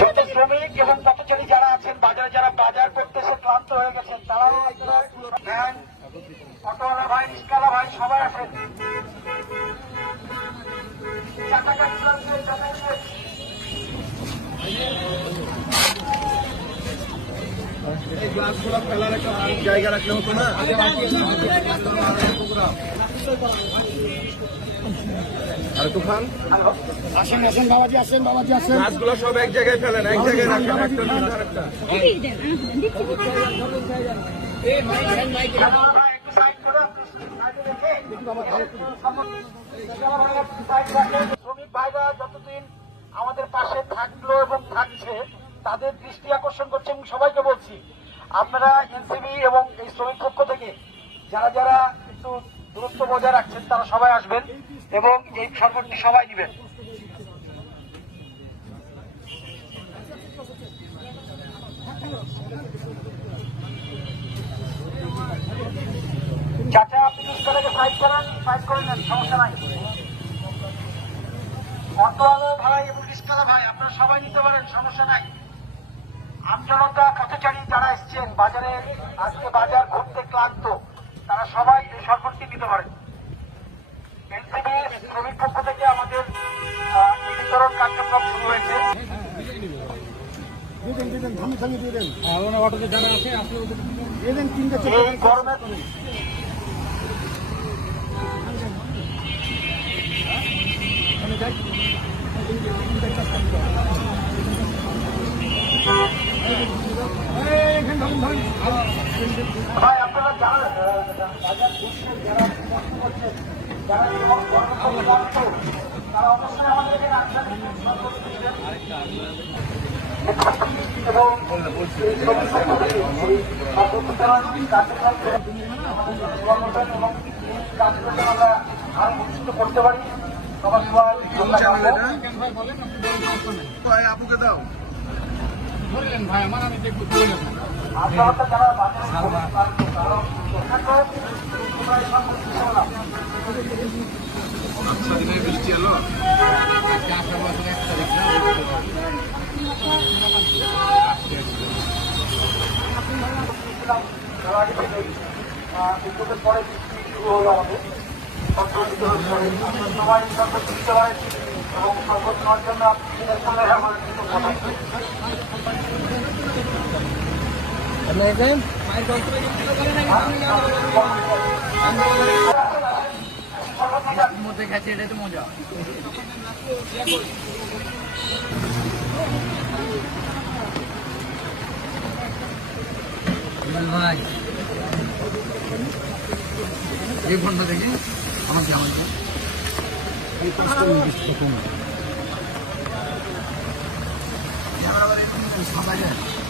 যত শ্রমিক এবং পথচারী যারা আছেন, বাজারে যারা বাজার করতেছে, ক্লান্ত হয়ে গেছেন, তারা ভ্যান অটোওয়ালা ভাই রিক্সাওয়ালা ভাই, সবাই আছেন চাকা এই গ্লাসগুলো ফেলার একটা জায়গা রাখলে হতো না। আর তুফান আসেন আসেন বাবাজি আসেন বাবাজি আসেন। গ্লাসগুলো সব এক জায়গায় ফেলেন এক জায়গায় রাখেন একটা নিচে আরেকটা। শ্রমিক ভাইরা যতদিন আমাদের পাশে থাকল এবং থাকছে তাদের দৃষ্টি আকর্ষণ করছে এবং সবাইকে বলছি আপনারা এনসিবি এবং এই শ্রমিক পক্ষ থেকে যারা যারা একটু দূরত্ব বজায় রাখছেন, তারা সবাই আসবেন এবং এই শরবতটি সবাই নেবেন। চাচা, আপনি রিক্সাটাকে সাইড করেন সাইড করে নেন, সমস্যা নাই। অটোওয়ালা ভাই এবং রিক্সাওয়ালা ভাই, আপনারা সবাই নিতে পারেন, সমস্যা নাই। আমজনতা পথচারী, যারা এসছেন বাজারে আজকে বাজার ঘুরতে ক্লান্ত। তারা সবাই এই সরকারটি নিতে পারেন এনসিবি শ্রমিক পক্ষ থেকে আমাদের বিতরণ কার্যক্রম শুরু হয়েছে। এই গরমের ভাই আপনারা যারা বাজার ঘুরছেন যারা আমরা আমরা করব। এটা আপুকে দাও আপনারা তো যারা বাজারে ঘুরতে আচ্ছা দিনের বৃষ্টি এলো বিদ্যুতের পরে বৃষ্টি আমাদের। পরে সবাই সরকার দিতে পারেন এবং সরকার নেওয়ার জন্য আপনাদের মধ্যে গেছে এটা তো মজা ভাই এই ফোনটা দেখে আমার জামাই সাদা যায়